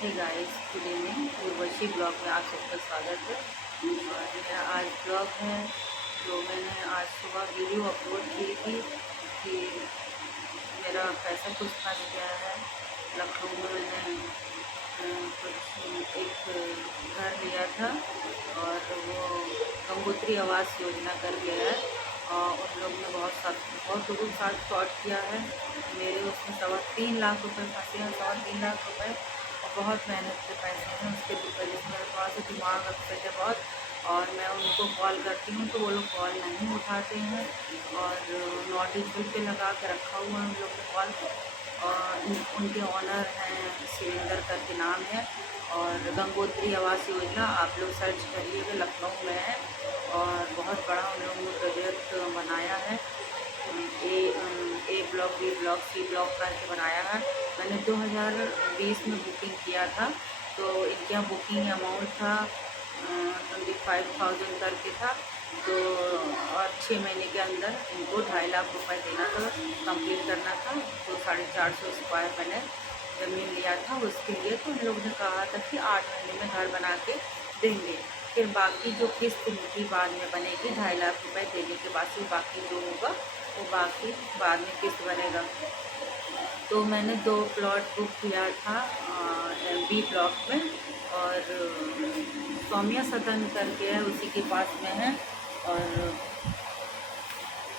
हे guys, good evening. Urvashi blog में आप सबका स्वागत है। और मेरा आज ब्लॉग है जो मैंने आज सुबह वीडियो अपलोड की थी कि मेरा पैसा कुछ फंस गया है। लखनऊ में मैंने कुछ एक घर लिया था और वो गंगोत्री आवास योजना करके है और उन लोग ने बहुत लोगों के साथ फ्रॉड किया है। मेरे उसमें 3.25 लाख रुपये फंसे हैं, 3.25 लाख रुपये। और बहुत मेहनत के पैसे हैं उसके वजह से मेरा थोड़ा सा दिमाग अपसेट है बहुत। और मैं उनको कॉल करती हूँ तो वो लोग कॉल नहीं उठाते हैं और नॉट रीचेबल पे लगा के रखा हुआ है उन लोग ने कॉल। और उनके ऑनर हैं सुरेंद्र करके नाम है। और गंगोत्री आवास योजना आप लोग सर्च करिएगा, लखनऊ में है और बहुत बड़ा उन लोगों ने प्रोजेक्ट बनाया है। A block, B block, C block करके बनाया है। मैंने 2020 में बुकिंग किया था तो इनके यहाँ बुकिंग अमाउंट था 25,000 करके था। तो और 6 महीने के अंदर इनको 2.5 लाख रुपए देना था, कंप्लीट करना था। तो 450 स्क्वायर मैंने ज़मीन लिया था उसके लिए। तो उन लोगों ने कहा था कि 8 महीने में घर बना के देंगे। फिर बाकी जो किस्त उनकी बाद में बनेगी 2.5 लाख रुपए देने के बाद फिर बाकी जो होगा वो बाकी बाद में किस्त बनेगा। तो मैंने 2 प्लॉट बुक किया था बी ब्लॉक में। और सौम्या सदन करके है, उसी के पास में है। और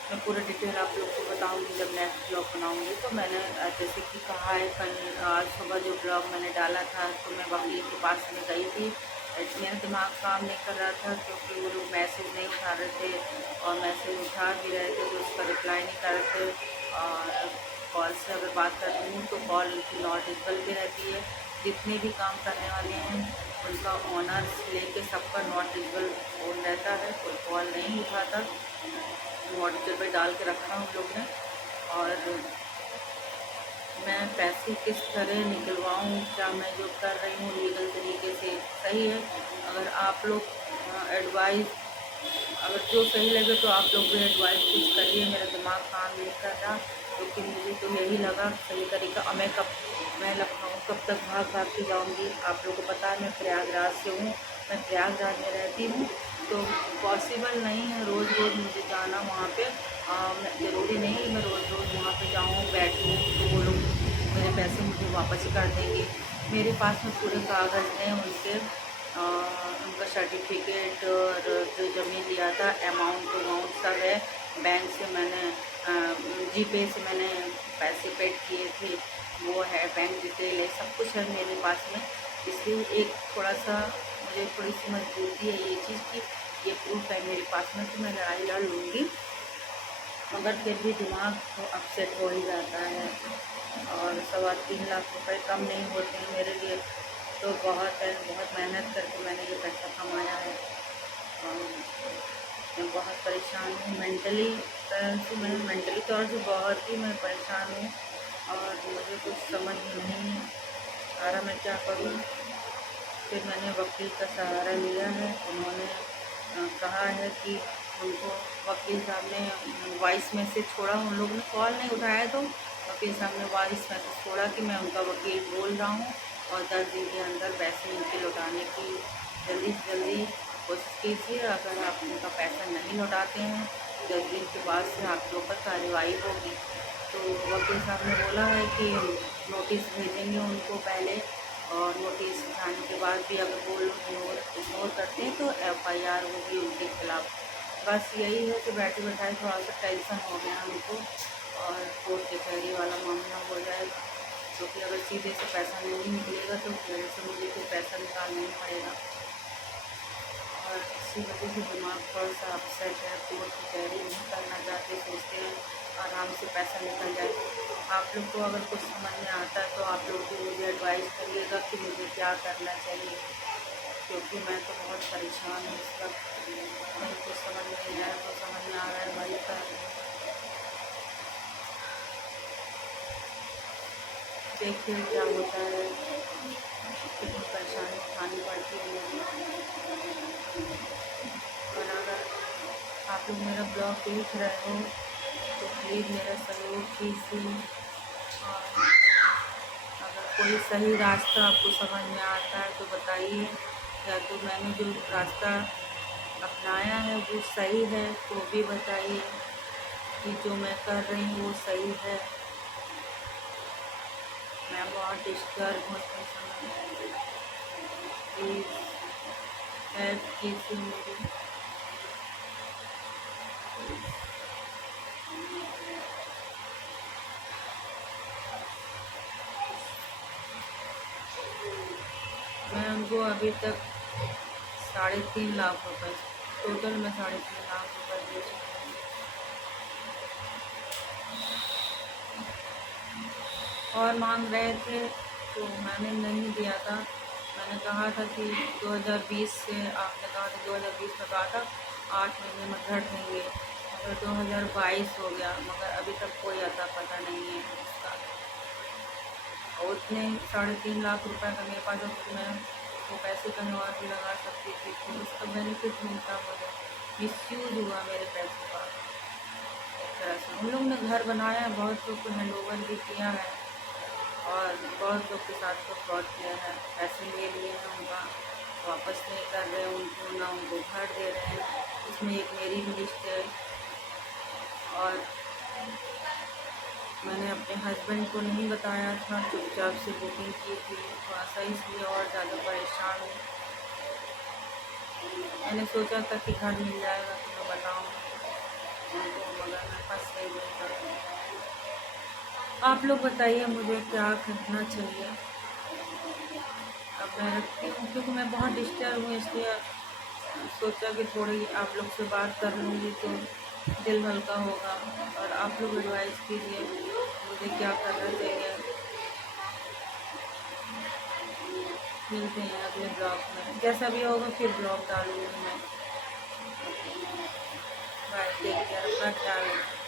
मैं पूरा डिटेल आप लोग को बताऊंगी जब नेक्स्ट ब्लॉग बनाऊंगी। तो मैंने जैसे कि कहा है, कल आज सुबह जो ब्लॉग मैंने डाला था तो मैं वकील के पास में गई थी। मेरा दिमाग काम नहीं कर रहा था क्योंकि वो लोग मैसेज नहीं उठा रहे थे और मैसेज उठा भी रहे थे तो उसका रिप्लाई नहीं कर रहे थे। और कॉल से अगर बात करती हूँ तो कॉल उनकी नॉट रीचेबल भी रहती है। जितने भी काम करने वाले हैं उनका ऑनर्स लेके सबका नॉट रीचेबल फोन रहता है, कोई कॉल नहीं उठाता। मॉनिटर पे डाल के रखा उन लोग ने। और मैं पैसे किस तरह निकलवाऊँ, क्या मैं जो कर रही हूँ लीगल तरीके से सही है? अगर आप लोग एडवाइस अगर जो सही लगे तो आप लोग भी एडवाइस कुछ करिए। मेरा दिमाग काम नहीं कर रहा क्योंकि मुझे तो यही लगा सही तरीका। और मैं लखनऊ कब तक भाग भाग के जाऊँगी? आप लोगों को पता है मैं प्रयागराज से हूँ, मैं प्रयागराज में रहती हूँ। तो पॉसिबल नहीं है रोज़ रोज़ मुझे जाना वहाँ पे। ज़रूरी नहीं मैं रोज़ रोज़ वहाँ पे जाऊँ बैठूँ तो वो लोग मेरे पैसे मुझे वापस कर देंगे। मेरे पास में पूरे कागज़ हैं उनके, उनका सर्टिफिकेट और जो ज़मीन लिया था अमाउंट अमाउंट सब है। बैंक से मैंने जीपे से मैंने पैसे पेड किए थे, वो है बैंक डिटेल है, सब कुछ है मेरे पास में। इसलिए एक थोड़ा सा मुझे थोड़ी सी मजबूती है ये चीज़ की ये प्रूफ है मेरे पास में तो मैं लड़ाई लड़ लूँगी। मगर फिर भी दिमाग तो अपसेट हो ही जाता है। और 3.25 लाख रुपए कम नहीं होते हैं मेरे लिए। तो बहुत है, बहुत मेहनत करके मैंने ये पैसा कमाया है। और मैं बहुत परेशान हूँ मेंटली तरह से, मैं मेंटली तौर से बहुत ही मैं परेशान हूँ। और मुझे कुछ समझ में नहीं आ रहा मैं क्या करूँ। फिर मैंने वकील का सहारा लिया है। उन्होंने कहा है कि उनको वकील साहब ने वॉइस मैसेज छोड़ा, उन लोगों ने कॉल नहीं उठाया तो वकील साहब ने वॉइस मैसेज छोड़ा कि मैं उनका वकील बोल रहा हूँ और 10 दिन के अंदर पैसे उनके लौटाने की जल्दी से जल्दी कोशिश कीजिए। अगर आप उनका पैसा नहीं लौटाते हैं 10 दिन के बाद से आप लोग पर कार्रवाई होगी। तो वकील साहब ने बोला है कि नोटिस भेजेंगे उनको पहले और नोटिस आने के बाद भी अगर वो लोग इग्नोर करते हैं तो एफआईआर होगी उनके खिलाफ़। बस यही है कि बैठे बैठाए थोड़ा सा टेंशन हो गया हमको और कोर्ट कचहरी वाला मामला हो जाएगा क्योंकि अगर सीधे से पैसा नहीं निकलेगा तो फिर से मुझे फिर पैसा निकालना ही पड़ेगा। और इसी वजह से दिमाग थोड़ा सा अपसेट है। कोर्ट कचहरी नहीं करना चाहते, सोचते हैं आराम से पैसा निकल जाए। आप लोग को अगर कुछ समझ में आता है तो आप लोग भी मुझे एडवाइस करिएगा कि मुझे क्या करना चाहिए क्योंकि मैं तो बहुत परेशान हूँ इस वक्त। मुझे कुछ समझ में नहीं आ रहा, तो समझ में आ रहा है वही कर रही हूँ। देखिए क्या होता है, कितनी परेशानी उठानी पड़ती है मुझे। और अगर आप लोग मेरा ब्लॉग देख रहे हो तो प्लीज़ मेरा सहयोग कीजिए। और अगर कोई सही रास्ता आपको समझ में आता है तो बताइए, या तो मैंने जो रास्ता अपनाया है वो सही है तो भी बताइए कि जो मैं कर रही हूँ वो सही है। मैं बहुत डिस्टर्ब हूँ इतने समय, प्लीज़ हेल्प कीजिए मेरी। मैं उनको अभी तक 3.5 लाख रुपए, टोटल में 3.5 लाख रुपए दे चुकी हूँ। और मांग रहे थे तो मैंने नहीं दिया था। मैंने कहा था कि 2020 से, आपने कहा था 2020 में कहा था 8 महीने में घर देंगे, मगर 2022 हो गया, मगर अभी तक कोई अता पता नहीं है उसका। और उतने 3.5 लाख रुपए का मेरे पास, तो मैं वो पैसे कहीं और भी लगा सकती थी तो उसका बेनिफिट मिलता मुझे। मिसयूज़ हुआ मेरे पैसों का एक तरह से। उन लोग ने घर बनाया है, बहुत लोग को हैंड ओवर भी किया है और बहुत लोग के साथ तो फ्रॉड किया है। पैसे ले लिए हैं उनका, वापस नहीं कर रहे उनको, ना उनको घर दे रहे हैं। इसमें एक मेरी भी लिस्ट है। और मैंने अपने हस्बैंड को नहीं बताया था, चुपचाप से बुकिंग की थी, थोड़ा सा इसलिए और ज़्यादा परेशान हूँ। मैंने सोचा था कि घर मिल जाएगा तो मैं बताऊँगी उनको, मगर मेरे पास सही नहीं था। आप लोग बताइए मुझे क्या करना चाहिए। अब मैं रखती हूँ क्योंकि मैं बहुत डिस्टर्ब हूँ, इसलिए सोचा कि थोड़ी आप लोग से बात कर लूँगी तो दिल हल्का होगा। और आप लोग एडवाइस कीजिए मुझे क्या करना चाहिए। मिलते हैं अगले ब्लॉग में, जैसा भी होगा फिर ब्लॉग डालूँगी मैं। बाय, टेक केयर, अपना ख्याल रखिए।